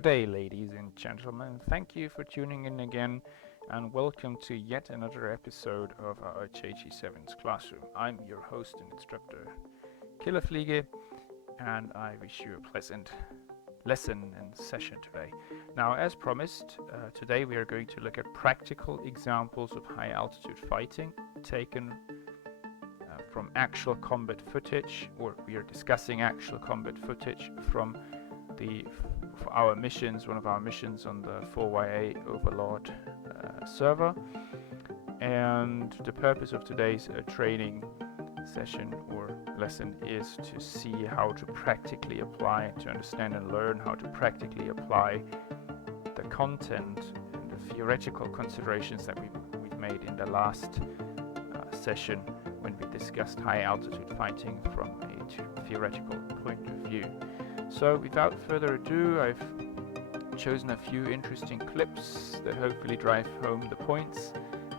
Good day, ladies and gentlemen. Thank you for tuning in again, and welcome to yet another episode of our JG7's classroom. I'm your host and instructor, Killerfliege, and I wish you a pleasant lesson and session today. Now, as promised, today we are going to look at practical examples of high altitude fighting taken from actual combat footage, or we are discussing actual combat footage from our missions, one of our missions on the 4YA Overlord server. And the purpose of today's training session or lesson is to see how to practically apply, to understand and learn how to practically apply the content and the theoretical considerations that we've made in the last session when we discussed high altitude fighting from a theoretical point of view. So without further ado, I've chosen a few interesting clips that hopefully drive home the points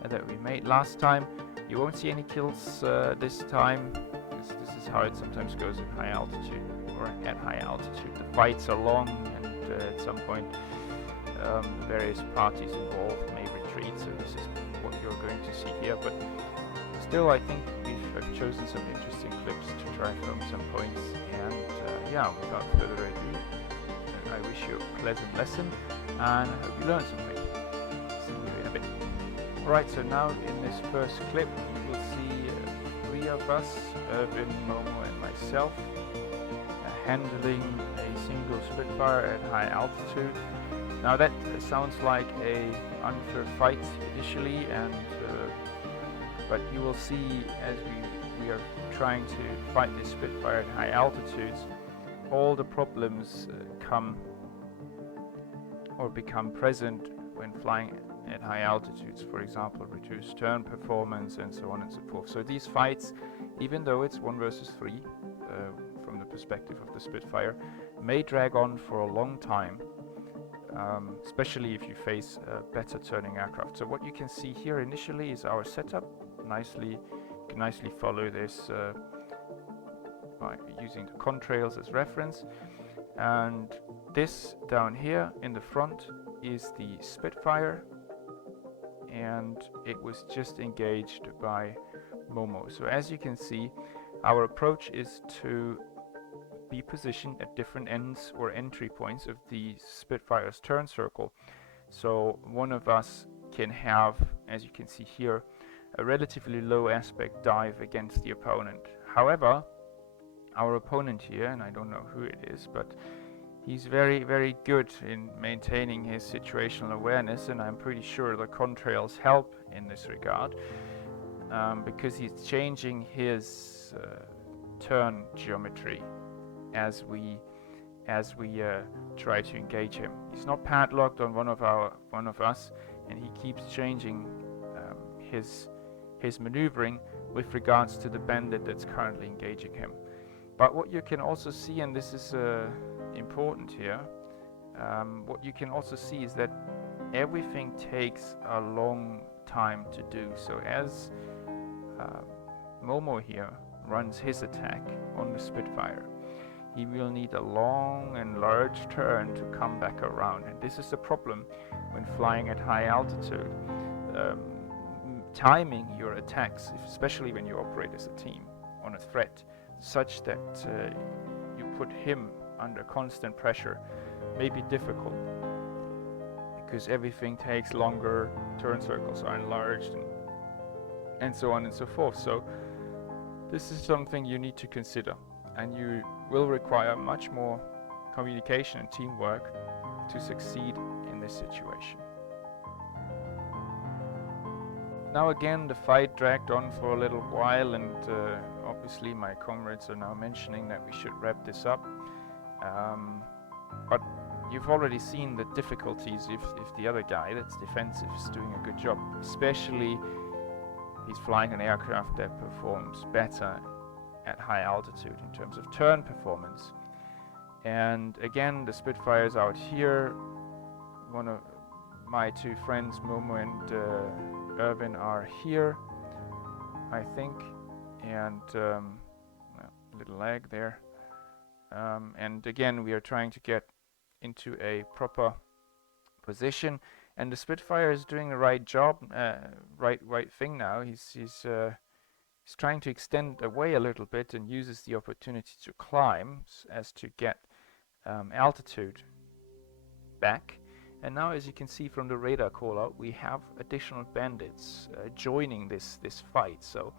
that we made last time. You won't see any kills this time, because this is how it sometimes goes in high altitude or at high altitude. The fights are long, and at some point various parties involved may retreat, so this is what you're going to see here. But still, I think I've chosen some interesting clips to drive home some points, and without further ado, I wish you a pleasant lesson, and I hope you learn something. See you in a bit. Alright, so now in this first clip, you will see three of us, Irvin, Momo, and myself, handling a single Spitfire at high altitude. Now that sounds like an unfair fight initially, and but you will see as we are trying to fight this Spitfire at high altitudes, all the problems come or become present when flying at high altitudes. For example, reduced turn performance and so on and so forth. So these fights, even though it's 1 versus 3 from the perspective of the Spitfire, may drag on for a long time, especially if you face better turning aircraft. So what you can see here initially is our setup. You can nicely follow this by using the contrails as reference. And this down here in the front is the Spitfire, and it was just engaged by Momo. So as you can see, our approach is to be positioned at different ends or entry points of the Spitfire's turn circle. So one of us can have, as you can see here, a relatively low aspect dive against the opponent. However, our opponent here, and I don't know who it is, but he's very, very good in maintaining his situational awareness, and I'm pretty sure the contrails help in this regard, because he's changing his turn geometry as we try to engage him. He's not padlocked on one of us, and he keeps changing his maneuvering with regards to the bandit that's currently engaging him. But what you can also see, and this is important here, what you can also see is that everything takes a long time to do. So as Momo here runs his attack on the Spitfire, he will need a long and large turn to come back around, and this is the problem when flying at high altitude. Timing your attacks, especially when you operate as a team on a threat, such that you put him under constant pressure, may be difficult, because everything takes longer, turn circles are enlarged, and so on and so forth. So this is something you need to consider, and you will require much more communication and teamwork to succeed in this situation. Now again, the fight dragged on for a little while, and obviously my comrades are now mentioning that we should wrap this up. But you've already seen the difficulties if the other guy that's defensive is doing a good job, especially he's flying an aircraft that performs better at high altitude in terms of turn performance. And again, the Spitfire's out here. One of my two friends, Momo and Irvin, are here, I think, and little lag there. And again, we are trying to get into a proper position, and the Spitfire is doing the right job, right thing now. He's trying to extend away a little bit and uses the opportunity to climb as to get altitude back. And now, as you can see from the radar call out, we have additional bandits joining this fight. So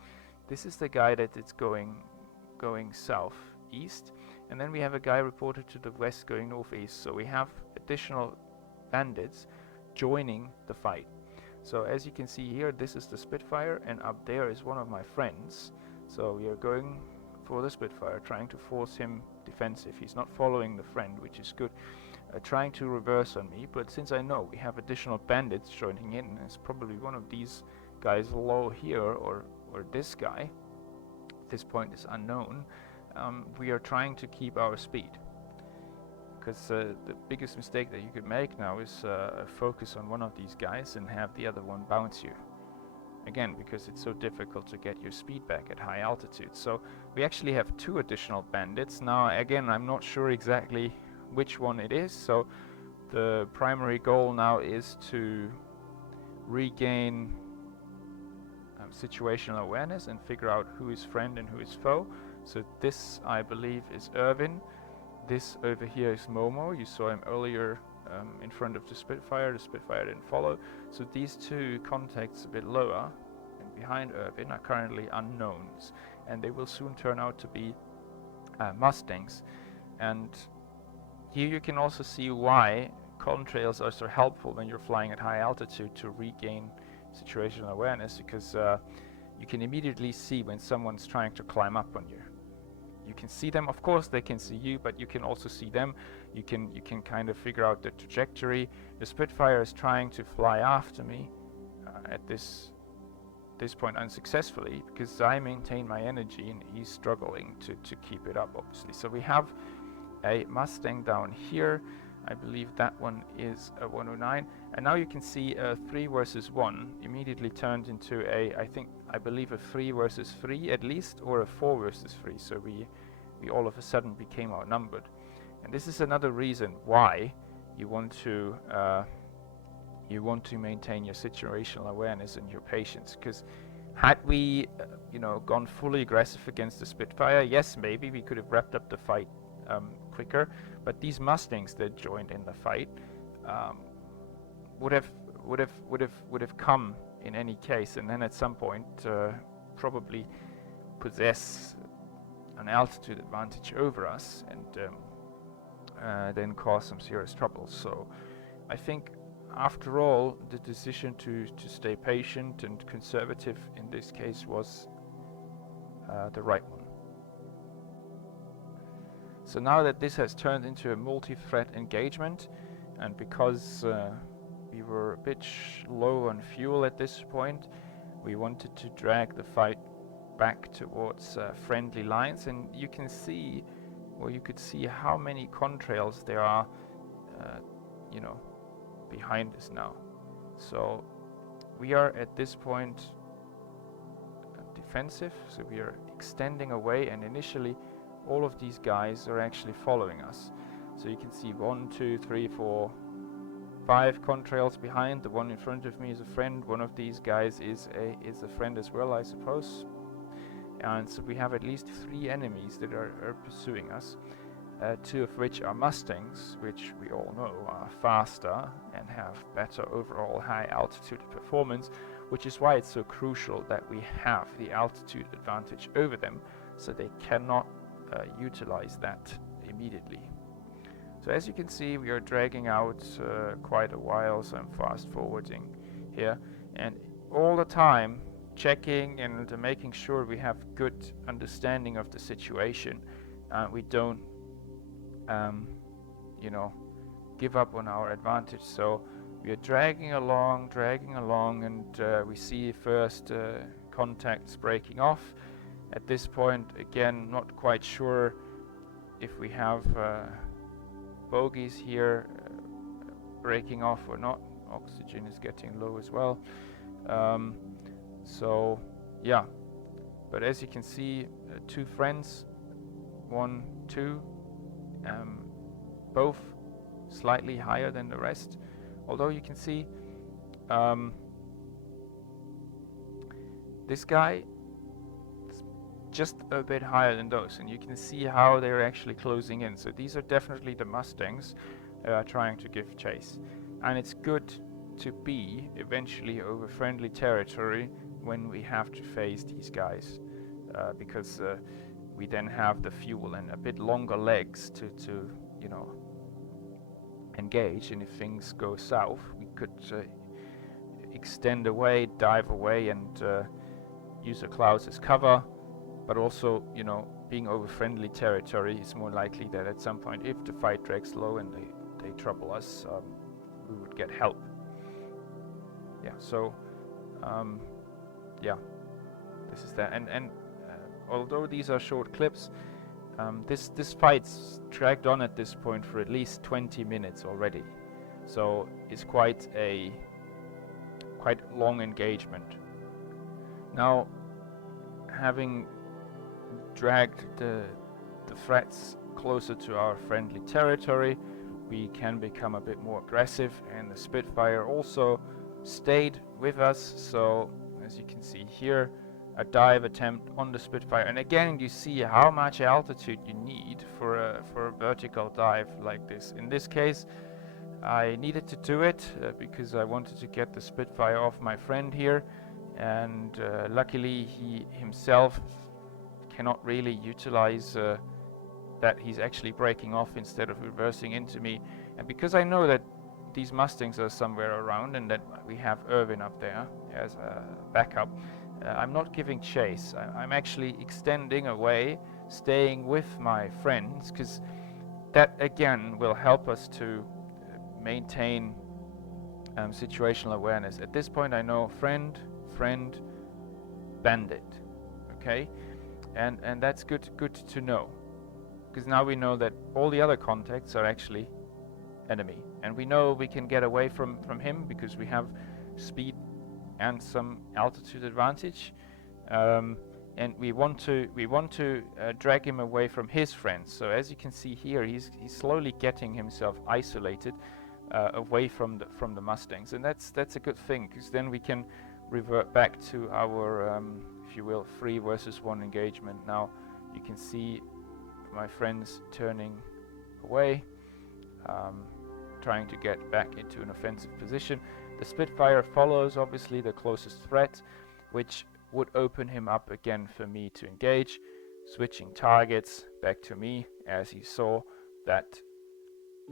this is the guy that is going southeast, and then we have a guy reported to the west going northeast. So we have additional bandits joining the fight. So as you can see here, this is the Spitfire, and up there is one of my friends. So we are going for the Spitfire, trying to force him defensive. He's not following the friend, which is good. Trying to reverse on me, but since I know we have additional bandits joining in, it's probably one of these guys low here, or this guy. This point is unknown. We are trying to keep our speed, because the biggest mistake that you could make now is focus on one of these guys and have the other one bounce you. Again, because it's so difficult to get your speed back at high altitude. So we actually have 2 additional bandits. Now again, I'm not sure exactly which one it is, so the primary goal now is to regain situational awareness and figure out who is friend and who is foe. So this, I believe, is Irvin. This over here is Momo. You saw him earlier in front of the Spitfire. The Spitfire didn't follow. So these 2 contacts a bit lower and behind Irvin are currently unknowns, and they will soon turn out to be Mustangs. And here you can also see why contrails are so helpful when you're flying at high altitude to regain situational awareness, because you can immediately see when someone's trying to climb up on you. You can see them, of course they can see you, but you can also see them. You can kind of figure out the trajectory. The Spitfire is trying to fly after me at this point unsuccessfully, because I maintain my energy and he's struggling to keep it up, obviously. So we have a Mustang down here. I believe that one is a 109, and now you can see a 3 versus 1 immediately turned into I believe a 3 versus 3 at least, or a 4 versus 3. So we all of a sudden became outnumbered, and this is another reason why you want to maintain your situational awareness and your patience. Because had we gone fully aggressive against the Spitfire, yes, maybe we could have wrapped up the fight quicker, but these Mustangs that joined in the fight would have come in any case, and then at some point probably possess an altitude advantage over us, and then cause some serious trouble. So I think after all, the decision to stay patient and conservative in this case was the right one. So now that this has turned into a multi-threat engagement, and because we were a bit low on fuel at this point, we wanted to drag the fight back towards friendly lines, and you can see, or you could see how many contrails there are, behind us now. So we are at this point defensive, so we are extending away, and initially all of these guys are actually following us. So you can see 1, 2, 3, 4, 5 contrails behind. The one in front of me is a friend. One of these guys is a friend as well, I suppose. And so we have at least 3 enemies that are pursuing us. 2 of which are Mustangs, which we all know are faster and have better overall high altitude performance, which is why it's so crucial that we have the altitude advantage over them, so they cannot utilize that immediately. So as you can see, we are dragging out quite a while, so I'm fast forwarding here, and all the time checking and making sure we have good understanding of the situation. We don't give up on our advantage. So we are dragging along, and we see first contacts breaking off. At this point, again, not quite sure if we have bogies here breaking off or not. Oxygen is getting low as well. So yeah, but as you can see, 2 friends, 1, 2, both slightly higher than the rest. Although you can see um, this guy is just a bit higher than those, and you can see how they're actually closing in. So these are definitely the Mustangs trying to give chase, and it's good to be eventually over friendly territory when we have to face these guys, because we then have the fuel and a bit longer legs to you know, engage. And if things go south, we could extend away, dive away, and use the clouds as cover. But also, you know, being over friendly territory, it's more likely that at some point, if the fight drags low and they trouble us, we would get help. Yeah, so yeah, this is that. And although these are short clips, this fight's dragged on at this point for at least 20 minutes already. So it's quite long engagement. Now, having dragged the threats closer to our friendly territory, we can become a bit more aggressive, and the Spitfire also stayed with us. So as you can see here, a dive attempt on the Spitfire, and again you see how much altitude you need for a vertical dive like this. In this case, I needed to do it because I wanted to get the Spitfire off my friend here, and luckily he himself cannot really utilize that he's actually breaking off instead of reversing into me. And because I know that these Mustangs are somewhere around and that we have Irvin up there as a backup, I'm not giving chase. I'm actually extending away, staying with my friends, because that again will help us to maintain situational awareness. At this point I know friend, bandit, okay? And that's good to know, because now we know that all the other contacts are actually enemy, and we know we can get away from him because we have speed and some altitude advantage, and we want to drag him away from his friends. So as you can see here, he's slowly getting himself isolated away from the Mustangs, and that's a good thing, because then we can revert back to our if you will, 3 versus 1 engagement. Now you can see my friends turning away, trying to get back into an offensive position. The Spitfire follows obviously the closest threat, which would open him up again for me to engage, switching targets back to me. As you saw that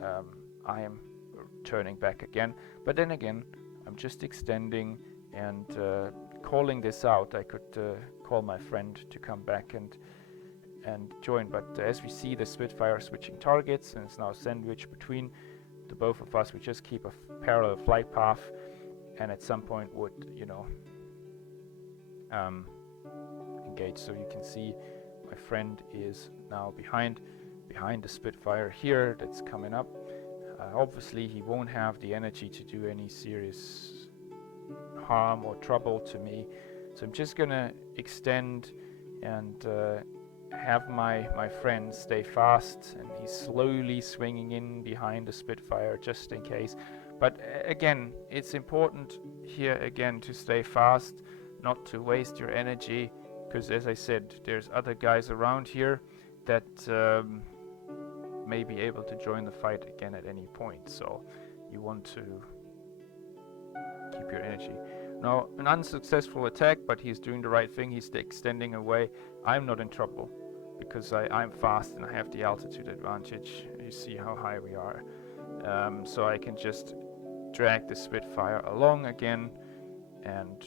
I am turning back again, but then again I'm just extending and calling this out. I could call my friend to come back and join, but as we see the Spitfire switching targets and it's now sandwiched between the both of us, we just keep a parallel flight path, and at some point would, you know, engage. So you can see my friend is now behind the Spitfire here that's coming up. Obviously he won't have the energy to do any serious harm or trouble to me, so I'm just gonna extend and have my friend stay fast, and he's slowly swinging in behind the Spitfire just in case. But again, it's important here again to stay fast, not to waste your energy, because as I said, there's other guys around here that may be able to join the fight again at any point, so you want to keep your energy. Now, an unsuccessful attack, but he's doing the right thing. He's extending away. I'm not in trouble because I'm fast and I have the altitude advantage. You see how high we are. So I can just drag the Spitfire along again and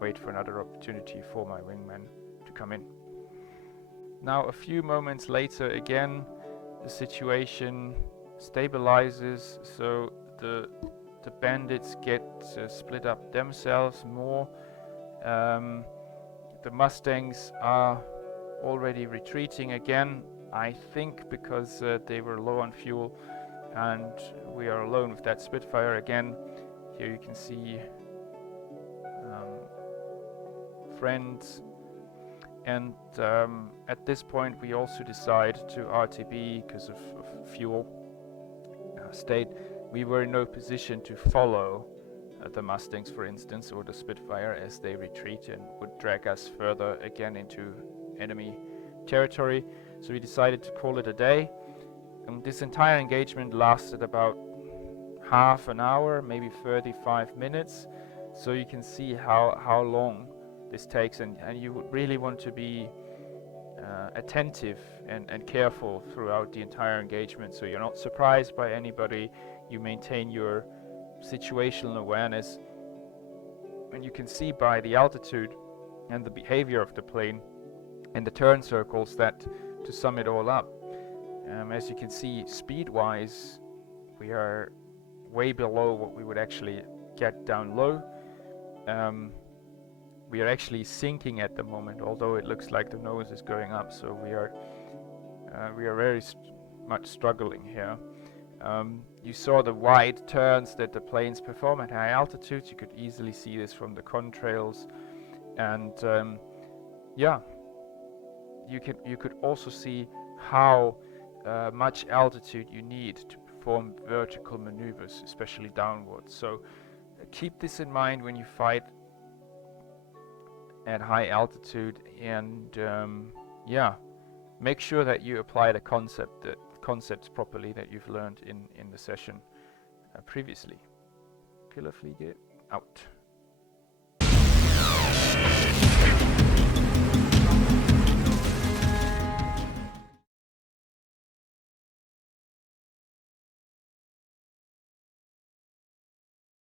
wait for another opportunity for my wingman to come in. Now, a few moments later, again, the situation stabilizes, so the bandits get split up themselves more. The Mustangs are already retreating again, I think because they were low on fuel, and we are alone with that Spitfire again. Here you can see friends, and at this point we also decide to RTB because of fuel. state, we were in no position to follow the Mustangs, for instance, or the Spitfire as they retreat and would drag us further again into enemy territory. So we decided to call it a day. And this entire engagement lasted about half an hour, maybe 35 minutes. So you can see how long this takes, and you would really want to be attentive and careful throughout the entire engagement, so you're not surprised by anybody. You maintain your situational awareness, and you can see by the altitude and the behavior of the plane and the turn circles that, to sum it all up, as you can see, speed-wise, we are way below what we would actually get down low. We are actually sinking at the moment, although it looks like the nose is going up. So we are very much struggling here. You saw the wide turns that the planes perform at high altitudes. You could easily see this from the contrails, and yeah, you could also see how much altitude you need to perform vertical maneuvers, especially downwards. So keep this in mind when you fight at high altitude, and yeah, make sure that you apply the concepts properly that you've learned in the session previously. Killer Fliege out.